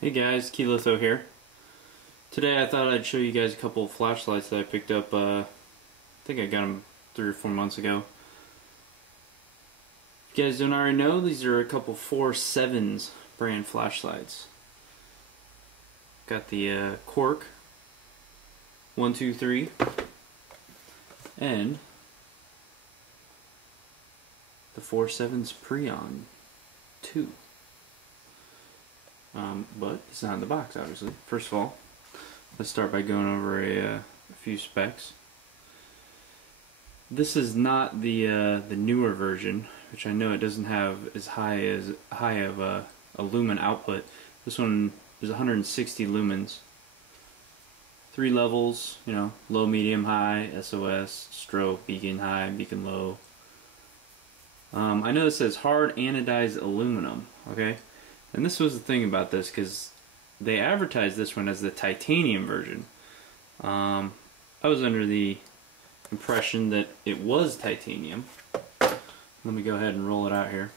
Hey guys, Keylitho here. Today I thought I'd show you guys a couple of flashlights that I picked up, I think I got them 3 or 4 months ago. If you guys don't already know, these are a couple 4Sevens brand flashlights. Got the Quark 123 and the 4Sevens Preon 2. But it's not in the box, obviously. First of all, let's start by going over a few specs. This is not the newer version, which I know it doesn't have as high of a lumen output. This one is 160 lumens. 3 levels, you know, low, medium, high, SOS, strobe, beacon high, beacon low. I know it says hard anodized aluminum, okay? And this was the thing about this, because they advertised this one as the titanium version. I was under the impression that it was titanium. Let me go ahead and roll it out here.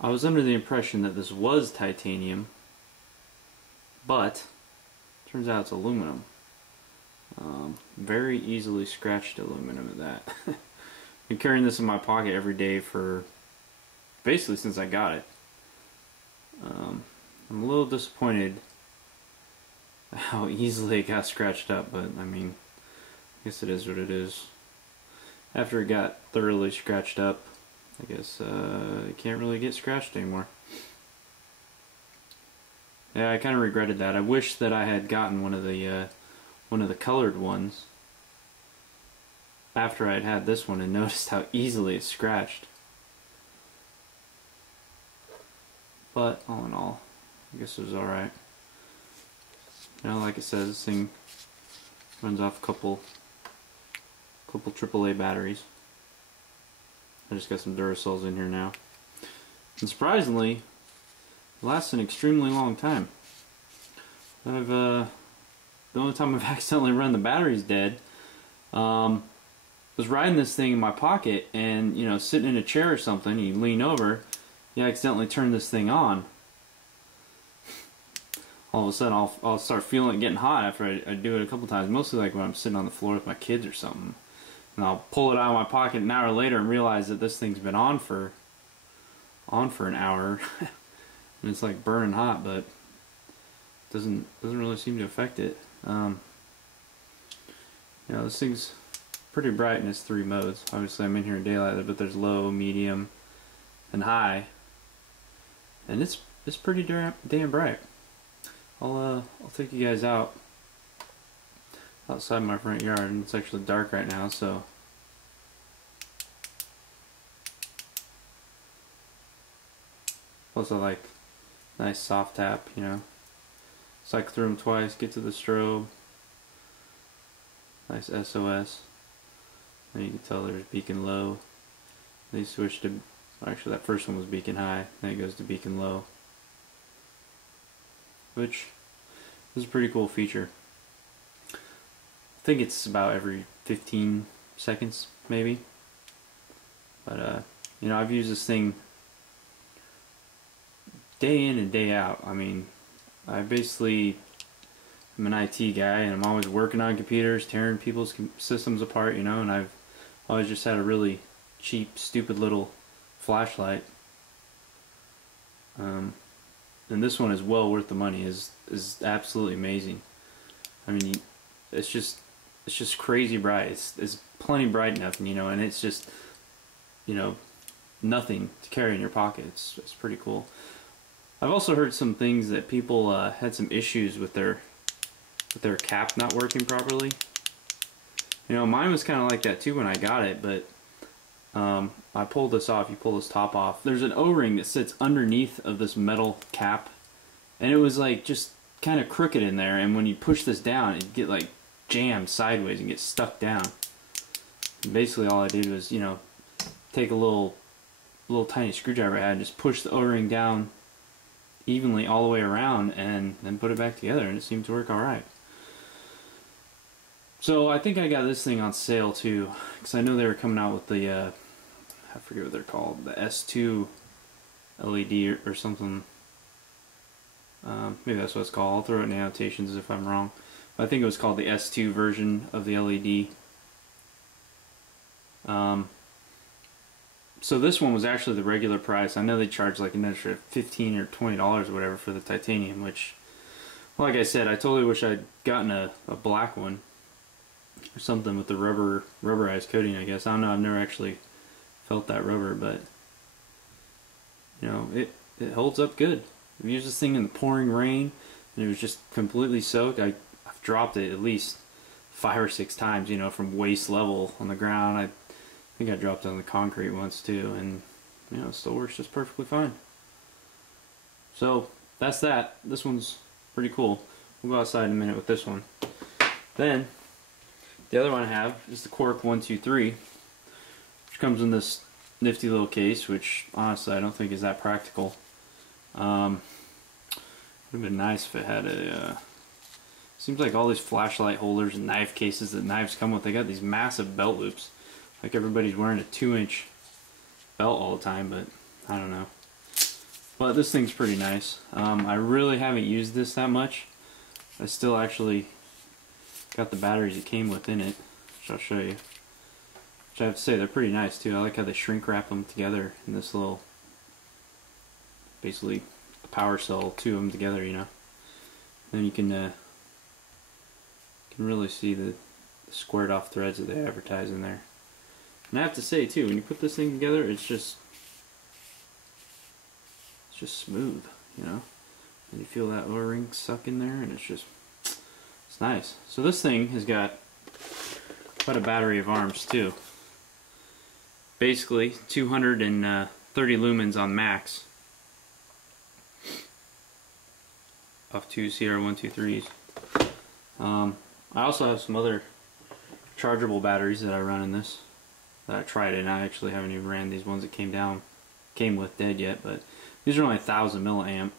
I was under the impression that this was titanium, but turns out it's aluminum. Very easily scratched aluminum at that. I've been carrying this in my pocket every day for basically since I got it. I'm a little disappointed how easily it got scratched up, but I mean, I guess it is what it is. After it got thoroughly scratched up, I guess it can't really get scratched anymore. Yeah, I kind of regretted that. I wish that I had gotten one of the colored ones after I'd had this one and noticed how easily it scratched. But all in all, I guess it was alright. You know, like it says, this thing runs off a couple AAA batteries. I just got some Duracells in here now. And surprisingly, it lasts an extremely long time. The only time I've accidentally run the batteries dead, was riding this thing in my pocket and, you know, sitting in a chair or something, you lean over, you accidentally turn this thing on. All of a sudden I'll start feeling it getting hot after I do it a couple times, mostly like when I'm sitting on the floor with my kids or something. And I'll pull it out of my pocket an hour later and realize that this thing's been on for an hour. And it's like burning hot, but doesn't really seem to affect it. You know, this thing's pretty bright in its 3 modes. Obviously I'm in here in daylight, but there's low, medium, and high. And it's pretty damn bright. I'll take you guys outside my front yard, and it's actually dark right now, so plus I like nice soft tap, you know. Cycle through them twice, get to the strobe. Nice SOS. And you can tell there's beacon low. They switched to, actually that first one was beacon high, then it goes to beacon low, which is a pretty cool feature. I think it's about every 15 seconds maybe, but you know, I've used this thing day in and day out. I mean, I basically am an IT guy and I'm always working on computers, tearing people's systems apart, you know, and I've always just had a really cheap, stupid little flashlight. And this one is well worth the money. is absolutely amazing. I mean, it's just crazy bright. It's plenty bright enough, you know, and it's just, you know, nothing to carry in your pocket. It's pretty cool. I've also heard some things that people had some issues with their cap not working properly. You know, mine was kind of like that too when I got it, but I pulled this off. You pull this top off. There's an O-ring that sits underneath of this metal cap, and it was like just kind of crooked in there, and when you push this down, it'd get like jammed sideways and get stuck down. And basically all I did was, you know, take a little tiny screwdriver I had and just push the O-ring down evenly all the way around and then put it back together, and it seemed to work alright. So I think I got this thing on sale too, because I know they were coming out with the, I forget what they're called, the S2 LED or something. Maybe that's what it's called. I'll throw it in the annotations if I'm wrong. But I think it was called the S2 version of the LED. So this one was actually the regular price. I know they charge like an extra $15 or $20 or whatever for the titanium, which, like I said, I totally wish I'd gotten a black one or something with the rubberized coating, I guess. I don't know, I've never actually felt that rubber, but you know, it holds up good. I've used this thing in the pouring rain and it was just completely soaked. I've dropped it at least 5 or 6 times, you know, from waist level on the ground. I think I dropped it on the concrete once too, and you know, it still works just perfectly fine. So that's that. This one's pretty cool. We'll go outside in a minute with this one. Then the other one I have is the Quark 123, which comes in this nifty little case, which honestly I don't think is that practical. Would have been nice if it had a seems like all these flashlight holders and knife cases that knives come with, they got these massive belt loops. Like everybody's wearing a 2-inch belt all the time, but I don't know. But this thing's pretty nice. I really haven't used this that much. I still actually got the batteries it came with in it, which I'll show you. Which I have to say, they're pretty nice too. I like how they shrink wrap them together in this little, basically a power cell, 2 of them together, you know. Then you can really see the squared off threads that they advertise in there. And I have to say too, when you put this thing together, it's just smooth, you know. And you feel that O-ring suck in there, and it's nice. So this thing has got quite a battery of arms too. Basically 230 lumens on max off 2 CR123s. I also have some other chargeable batteries that I run in this. That I tried it, and I actually haven't even ran these ones that came with dead yet, but these are only 1000 milliamp,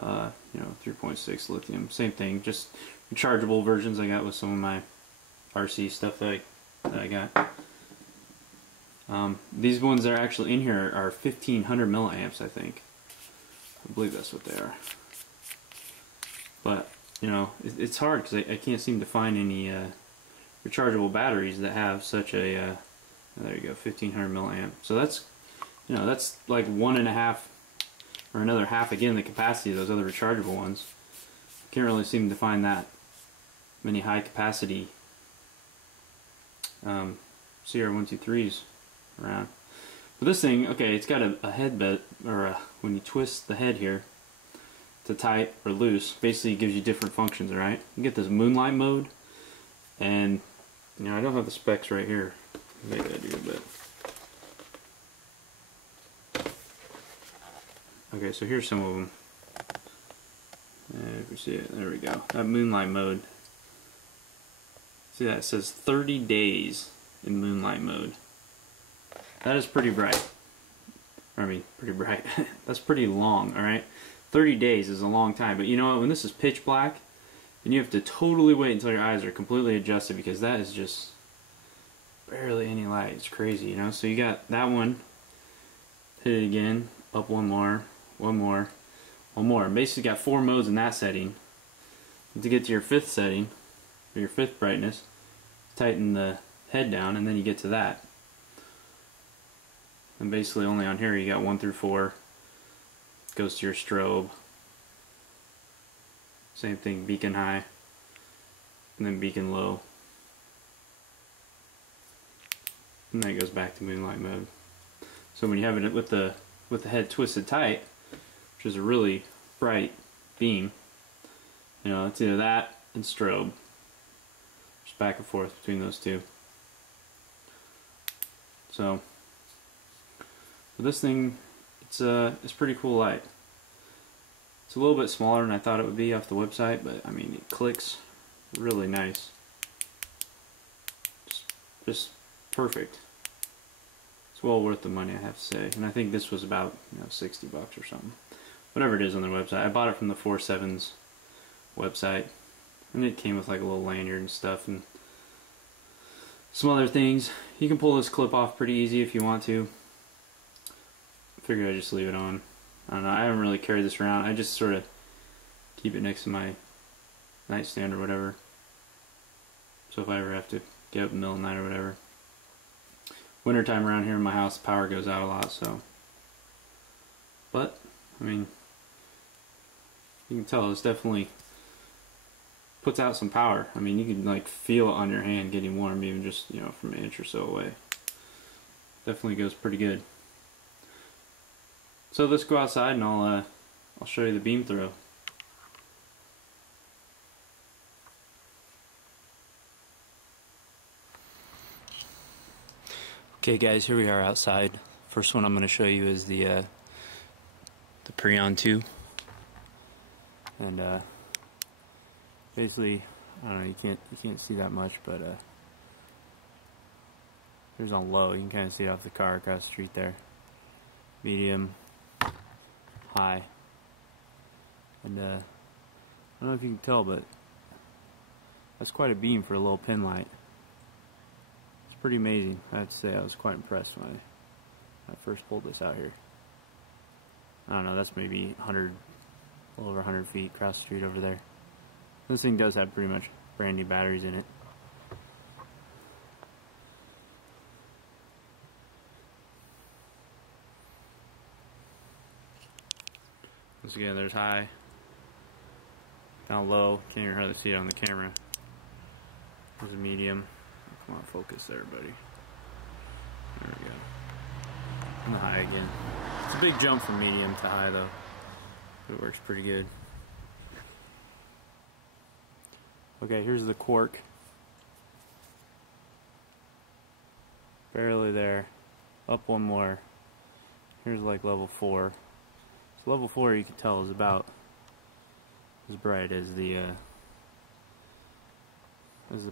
you know, 3.6 lithium, same thing, just rechargeable versions I got with some of my RC stuff that I got. These ones that are actually in here are 1500 milliamps, I think. I believe that's what they are. But you know, it's hard because I can't seem to find any rechargeable batteries that have such a there you go, 1500 milliamp. So that's, you know, that's like 1.5 or another half again the capacity of those other rechargeable ones. Can't really seem to find that many high capacity CR123s around. But this thing, okay, it's got a head bit, or when you twist the head here to tight or loose, basically it gives you different functions, right? You get this moonlight mode, and you know, I don't have the specs right here. Maybe I do, but okay, so here's some of them. If you see it, there we go. That moonlight mode. See that? It says 30 days in moonlight mode. That is pretty bright. I mean, pretty bright. That's pretty long, alright? 30 days is a long time, but you know what? When this is pitch black, then you have to totally wait until your eyes are completely adjusted, because that is just barely any light. It's crazy, you know? So you got that one. Hit it again. Up one more. One more. One more. Basically got 4 modes in that setting. To get to your 5th setting, or your 5th brightness, tighten the head down, and then you get to that. And basically only on here you got 1 through 4. Goes to your strobe. Same thing, beacon high, and then beacon low. And then it goes back to moonlight mode. So when you have it with the head twisted tight, which is a really bright beam, you know, it's either that and strobe. Just back and forth between those two. So this thing, it's pretty cool light. It's a little bit smaller than I thought it would be off the website, but I mean, it clicks really nice. Just perfect. It's well worth the money, I have to say. And I think this was about, you know, 60 bucks or something. Whatever it is on their website. I bought it from the 4Sevens website, and it came with like a little lanyard and stuff and some other things. You can pull this clip off pretty easy if you want to. I figured I'd just leave it on. I don't know, I haven't really carried this around. I just sort of keep it next to my nightstand or whatever. So if I ever have to get up in the middle of the night or whatever. Wintertime around here in my house, power goes out a lot, so. But, I mean, you can tell it's definitely puts out some power. I mean, you can like feel it on your hand getting warm, even just, you know, from an inch or so away. Definitely goes pretty good. So let's go outside and I'll show you the beam throw. Okay guys, here we are outside. First one I'm going to show you is the Preon 2. And basically, I don't know, you can't see that much, but here's on low. You can kind of see it off the car across the street there. Medium, high, and I don't know if you can tell, but that's quite a beam for a little pin light. It's pretty amazing. I have to say, I was quite impressed when I first pulled this out here. I don't know, that's maybe 100, a little over 100 feet across the street over there. This thing does have pretty much brand new batteries in it. Once again, there's high, down low, can't even hardly see it on the camera. There's a medium. Come on, focus there, buddy. There we go. And the high again. It's a big jump from medium to high though. It works pretty good. Okay, here's the Quark. Barely there. Up one more. Here's like level 4. So level 4, you can tell, is about as bright as the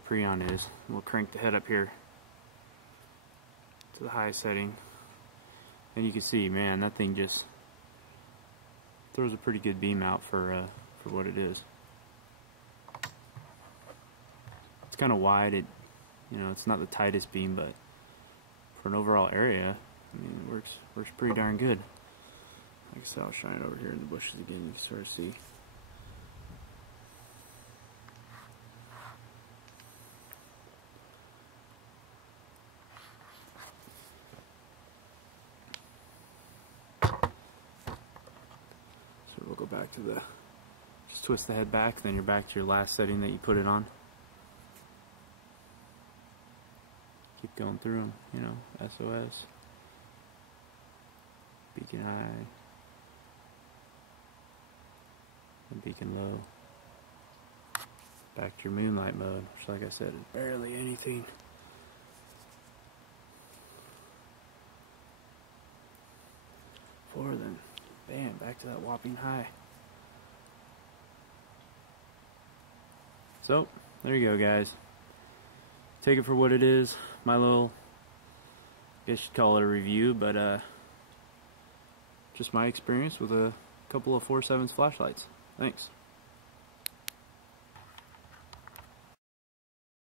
Preon is. We'll crank the head up here to the high setting, and you can see, man, that thing just throws a pretty good beam out for what it is. It's kind of wide. It, you know, it's not the tightest beam, but for an overall area, I mean, it works pretty darn good. Like I said, I'll shine it over here in the bushes again. You can sort of see. So we'll go back to the, just twist the head back, then you're back to your last setting that you put it on. Keep going through them, you know, SOS. Beacon high. And beacon low. Back to your moonlight mode, which, like I said, is barely anything. Forward, then bam, back to that whopping high. So there you go, guys. Take it for what it is. My little, I guess you'd call it a review, but just my experience with a couple of 4Sevens flashlights. Thanks.